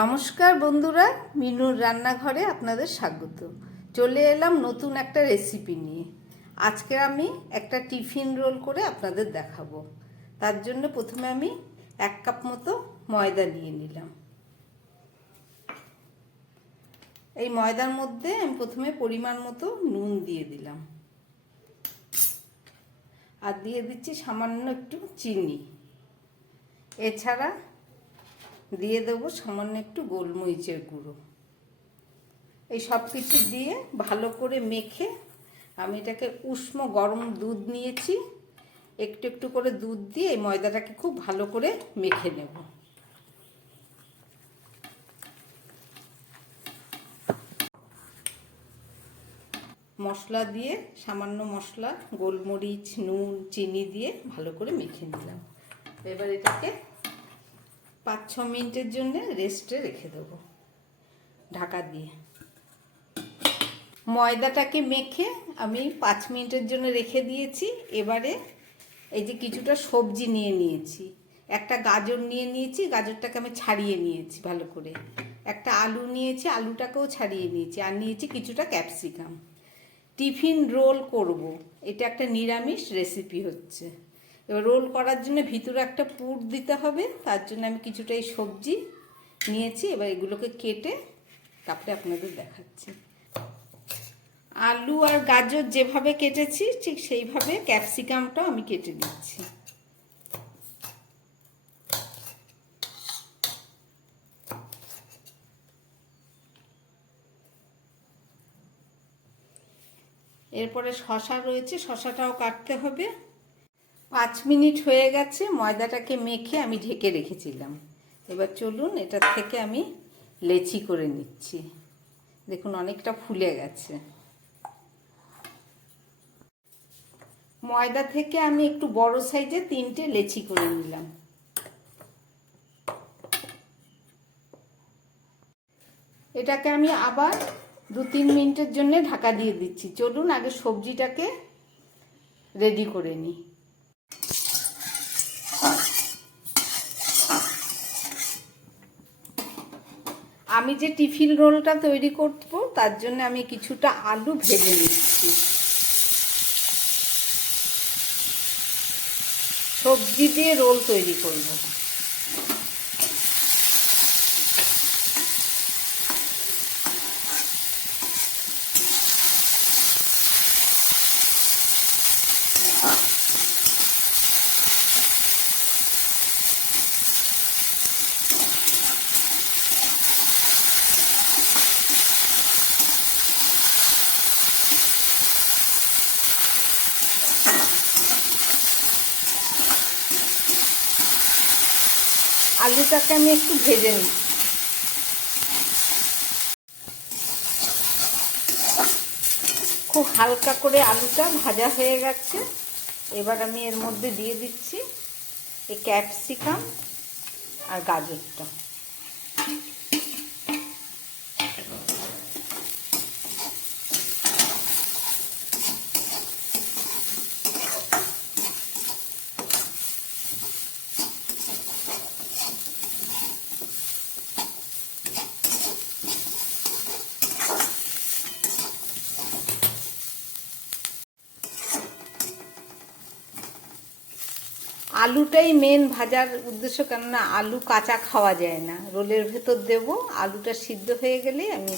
নমস্কার বন্ধুরা, মিনুর রান্নাঘরে আপনাদের স্বাগত। চলে এলাম নতুন একটা রেসিপি নিয়ে। আজকে আমি একটা টিফিন রোল করে আপনাদের দেখাবো। তার জন্য প্রথমে আমি এক কাপ মতো ময়দা নিয়ে নিলাম। এই ময়দার মধ্যে আমি প্রথমে পরিমাণ মতো নুন দিয়ে দিলাম। আর দিয়ে দিচ্ছি সামান্য একটু চিনি। এছাড়া দিয়ে দেবো সামান্য একটু গোলমরিচের গুঁড়ো। এই সব কিছু দিয়ে ভালো করে মেখে আমি এটাকে উষ্ণ গরম দুধ নিয়েছি। একটু একটু করে দুধ দিয়ে এই ময়দাটাকে খুব ভালো করে মেখে নেব। মশলা দিয়ে সামান্য মশলা, গোলমরিচ, নুন, চিনি দিয়ে ভালো করে মেখে নিলাম। এবার এটাকে পাঁচ ছ মিনিটের জন্য রেস্টে রেখে দেবো, ঢাকা দিয়ে। ময়দাটাকে মেখে আমি পাঁচ মিনিটের জন্য রেখে দিয়েছি, এবারে এই যে কিছুটা সবজি নিয়ে নিয়েছি, একটা গাজর নিয়ে নিয়েছি, গাজরটাকে আমি ছাড়িয়ে নিয়েছি ভালো করে। একটা আলু নিয়েছি, আলুটাকেও ছাড়িয়ে নিয়েছি, আর নিয়েছি কিছুটা ক্যাপসিকাম। টিফিন রোল করব, এটা একটা নিরামিষ রেসিপি হচ্ছে। এবার রোল করার জন্য ভিতরে একটা পুর দিতে হবে, তার জন্য আমি কিছুটা এই সবজি নিয়েছি, এবার এগুলোকে কেটে তারপরে আপনাদের দেখাচ্ছি। আলু আর গাজর যেভাবে কেটেছি, ঠিক সেইভাবে ক্যাপসিকামটাও আমি কেটে দিচ্ছি। এরপরে শশা রয়েছে শশাটাও কাটতে হবে। পাঁচ মিনিট হয়ে গেছে, ময়দাটাকে মেখে আমি ঢেকে রেখেছিলাম। এবার চলুন এটার থেকে আমি লেচি করে নিচ্ছি। দেখুন, অনেকটা ফুলে গেছে। ময়দা থেকে আমি একটু বড় সাইজে তিনটে লেচি করে নিলাম। এটাকে আমি আবার দু তিন মিনিটের জন্য ঢাকা দিয়ে দিচ্ছি। চলুন, আগে সবজিটাকে রেডি করে নিই। আমি যে টিফিন রোলটা তৈরি করব, তার জন্য আমি কিছুটা আলু ভেজে নিচ্ছি। সবজি দিয়ে রোল তৈরি করব। আলুটাকে আমি একটু ভেজে নিই। খুব হালকা করে আলুটা ভাজা হয়ে গেছে। এবার আমি এর মধ্যে দিয়ে দিচ্ছি এই ক্যাপসিকাম আর গাজরটা। আলুটাই মেন ভাজার উদ্দেশ্য, কেননা আলু কাঁচা খাওয়া যায় না। রোলের ভেতর দেব, আলুটা সিদ্ধ হয়ে গেলেই আমি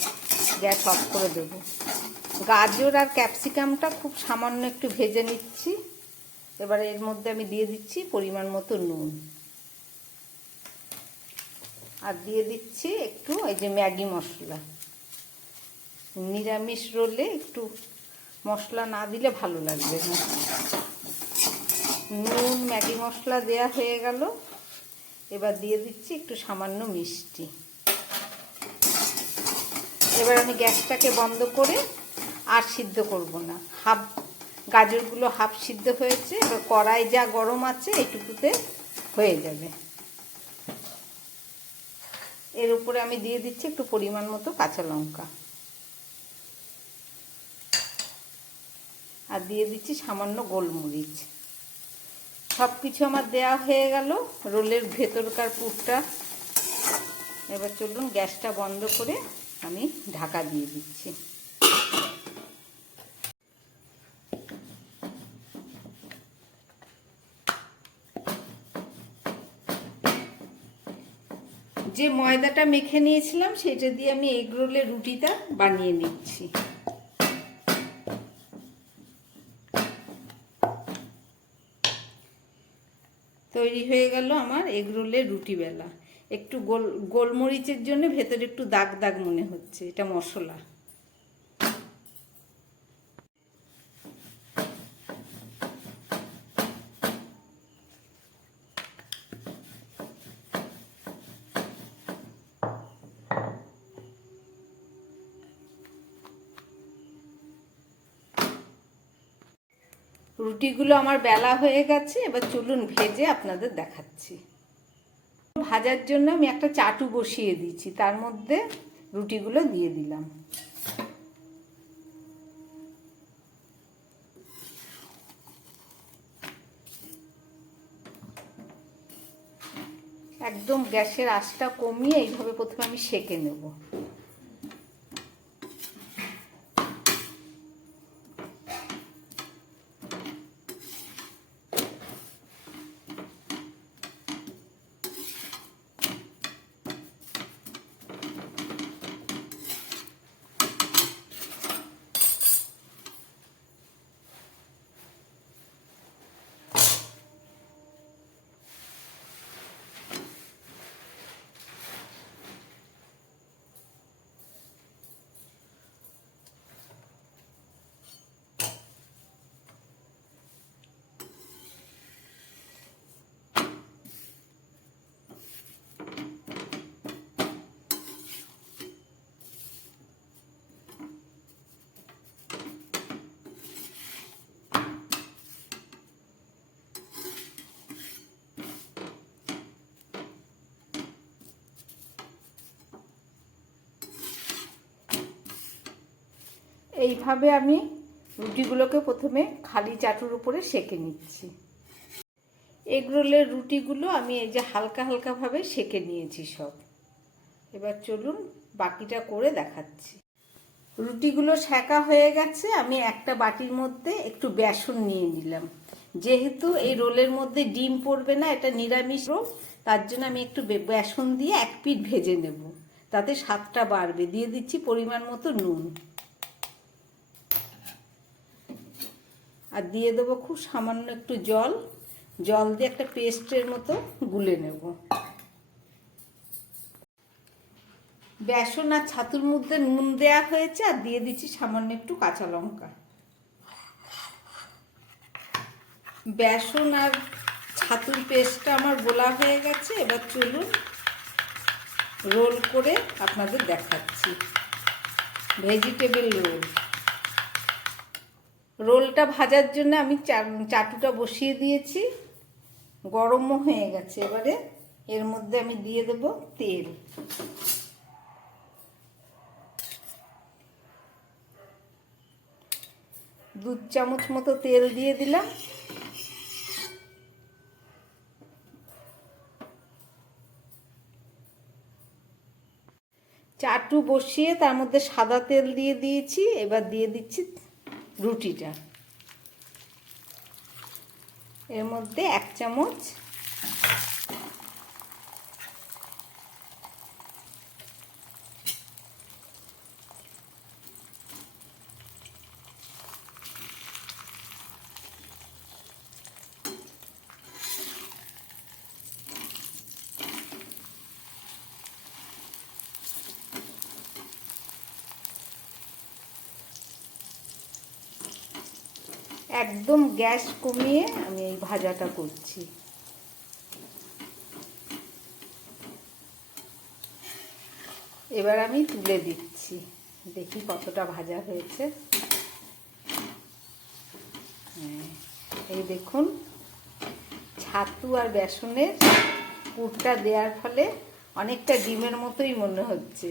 গ্যাস অফ করে দেব। গাজর আর ক্যাপসিকামটা খুব সামান্য একটু ভেজে নিচ্ছি। এবার এর মধ্যে আমি দিয়ে দিচ্ছি পরিমাণ মতো নুন। আর দিয়ে দিচ্ছি একটু এই যে ম্যাগি মশলা। নিরামিষ রোলে একটু মশলা না দিলে ভালো লাগবে না। নুন, ম্যাগি মশলা দেয়া হয়ে গেল। এবার দিয়ে দিচ্ছি একটু সামান্য মিষ্টি। এবার আমি গ্যাসটাকে বন্ধ করে আর সিদ্ধ করব না। হাফ, গাজরগুলো হাফ সিদ্ধ হয়েছে। এবার কড়াই যা গরম আছে এইটুকুতে হয়ে যাবে। এর উপরে আমি দিয়ে দিচ্ছি একটু পরিমাণ মতো কাঁচা লঙ্কা। আর দিয়ে দিচ্ছি সামান্য গোলমরিচ। সব কিছু আমার দেয়া হয়ে গেল। রোলের ভেতরকার পুরটা। এবার চলুন গ্যাসটা বন্ধ করে আমি ঢাকা দিয়ে দিচ্ছি। যে ময়দাটা মেখে নিয়েছিলাম, সেটা দিয়ে আমি এগ রোলের রুটিটা বানিয়ে নিচ্ছি। তৈরি হয়ে গেল আমার এগ রোলের রুটি বেলা। একটু গোল, গোলমরিচের জন্য ভেতরে একটু দাগ দাগ মনে হচ্ছে, এটা মশলা। রুটিগুলো আমার বেলা হয়ে গেছে, এবার চলুন ভেজে আপনাদের দেখাচ্ছি। ভাজার জন্য আমি একটা চাটু বসিয়ে দিয়েছি, তার মধ্যে রুটিগুলো দিয়ে দিলাম। একদম গ্যাসের আঁচটা কমিয়ে এইভাবে প্রথমে আমি সেকে নেব। এইভাবে আমি রুটিগুলোকে প্রথমে খালি চাটুর উপরে সেকে নিচ্ছি। এগরোলের রুটিগুলো আমি এই যে হালকা হালকাভাবে সেকে নিয়েছি সব। এবার চলুন বাকিটা করে দেখাচ্ছি। রুটিগুলো সেকা হয়ে গেছে, আমি একটা বাটির মধ্যে একটু বেসন নিয়ে নিলাম। যেহেতু এই রোলের মধ্যে ডিম পড়বে না, এটা নিরামিষ রোল, তার জন্য আমি একটু বেসন দিয়ে এক পিঠ ভেজে নেব। তাতে স্বাদটা বাড়বে। দিয়ে দিচ্ছি পরিমাণ মতো নুন। আর দিয়ে দেবো খুব সামান্য একটু জল। জল দিয়ে একটা পেস্টের মতো গুলে নেব। বেসন আর ছাতুর মধ্যে নুন দেয়া হয়েছে আর দিয়ে দিচ্ছি সামান্য একটু কাঁচা লঙ্কা। বেসন আর ছাতুর পেস্টটা আমার গোলা হয়ে গেছে, এবার চলুন রোল করে আপনাদের দেখাচ্ছি। Vegetable roll. রোলটা ভাজার জন্য আমি চাটুটা বসিয়ে দিয়েছি। গরমও হয়ে গেছে এবারে। এর মধ্যে আমি দিয়ে দেব তেল। দু চামচ মতো তেল দিয়ে দিলাম। চাটু বসিয়ে তার মধ্যে সাদা তেল দিয়ে দিয়েছি। এবার দিয়ে দিচ্ছি রুটিটা। এর মধ্যে এক চামচ একদম গ্যাস কমিয়ে আমি এই ভাজাটা করছি। এবার আমি তুলে দিচ্ছি। দেখি কতটা ভাজা হয়েছে। হ্যাঁ, এই দেখুন ছাতু আর বেসনের পুরটা দেওয়ার ফলে অনেকটা ডিমের মতোই মনে হচ্ছে।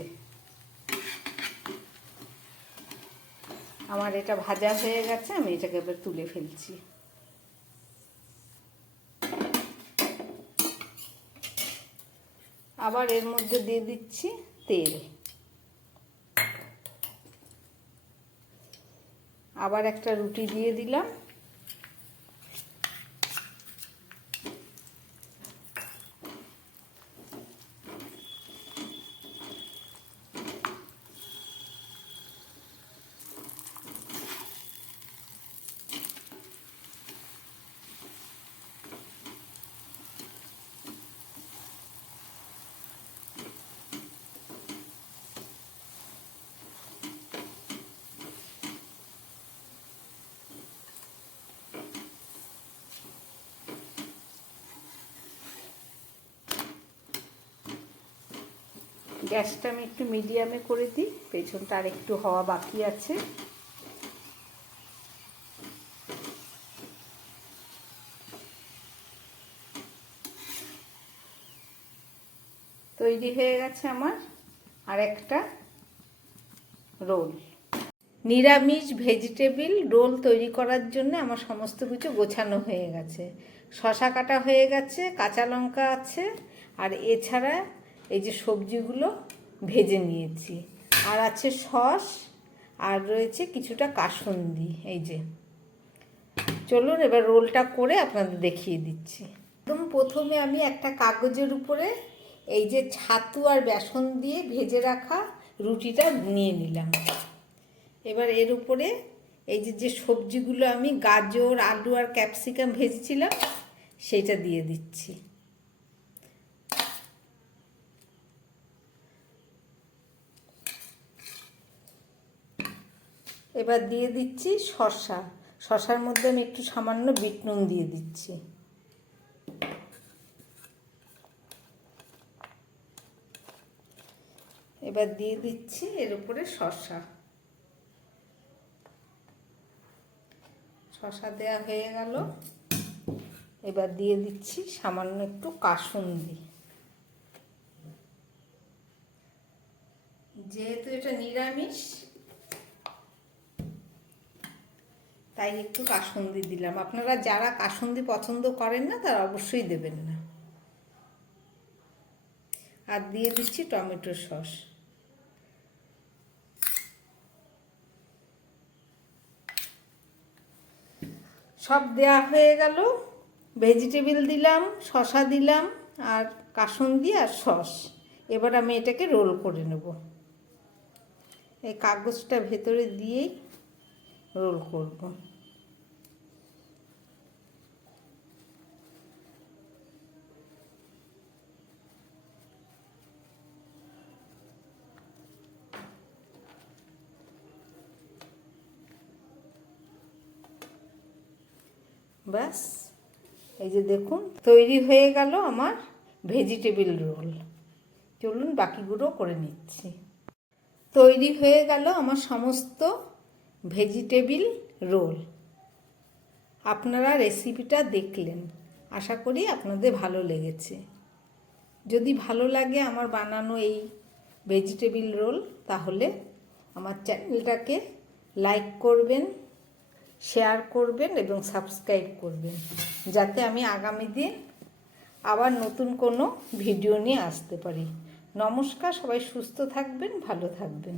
আমার এটা ভাজা হয়ে গেছে, আমি এটাকে এবার তুলে ফেলছি। আবার এর মধ্যে দিয়ে দিচ্ছি তেল। আবার একটা রুটি দিয়ে দিলাম। গ্যাসটা আমি একটু মিডিয়ামে করে দিই, পেছনটা আর একটু হওয়া বাকি আছে। তৈরি হয়ে গেছে আমার আর একটা রোল। নিরামিষ ভেজিটেবিল রোল তৈরি করার জন্য আমার সমস্ত কিছু গোছানো হয়ে গেছে। শশা কাটা হয়ে গেছে, কাঁচা লঙ্কা আছে, আর এছাড়া এই যে সবজিগুলো ভেজে নিয়েছি। আর আছে সস, আর রয়েছে কিছুটা কাসুন্দি, এই যে। চলুন এবার রোলটা করে আপনাদের দেখিয়ে দিচ্ছি। একদম প্রথমে আমি একটা কাগজের উপরে এই যে ছাতু আর বেসন দিয়ে ভেজে রাখা রুটিটা নিয়ে নিলাম। এবার এর উপরে এই যে যে সবজিগুলো আমি গাজর, আলু আর ক্যাপসিকাম ভেজেছিলাম, সেটা দিয়ে দিচ্ছি। এবার দিয়ে দিচ্ছি শসা। শসার মধ্যে আমি একটু সামান্য বিট নুন দিয়ে দিচ্ছি। এবার দিয়ে দিচ্ছি এর উপরে শসা। শসা দেওয়া হয়ে গেল। এবার দিয়ে দিচ্ছি সামান্য একটু কাসুন্দি। যেহেতু এটা নিরামিষ তাই একটু কাসুন্দি দিলাম। আপনারা যারা কাসুন্দি পছন্দ করেন না, তারা অবশ্যই দেবেন না। আর দিয়ে দিচ্ছি টমেটো সস। সব দেয়া হয়ে গেল। ভেজিটেবিল দিলাম শশা দিলাম, আর কাসুন্দি আর সস। এবার আমি এটাকে রোল করে নেব। এই কাগজটা ভেতরে দিয়েই রোল করব। ব্যাস, এই যে দেখুন, তৈরি হয়ে গেল আমার ভেজিটেবিল রোল। চলুন বাকিগুলো করে নিচ্ছি। তৈরি হয়ে গেল আমার সমস্ত ভেজিটেবিল রোল। আপনারা রেসিপিটা দেখলেন। আশা করি আপনাদের ভালো লেগেছে। যদি ভালো লাগে আমার বানানো এই ভেজিটেবিল রোল, তাহলে আমার চ্যানেলটাকে লাইক করবেন শেয়ার করবেন এবং সাবস্ক্রাইব করবেন, যাতে আমি আগামী দিন আবার নতুন কোনো ভিডিও নিয়ে আসতে পারি। নমস্কার, সবাই সুস্থ থাকবেন, ভালো থাকবেন।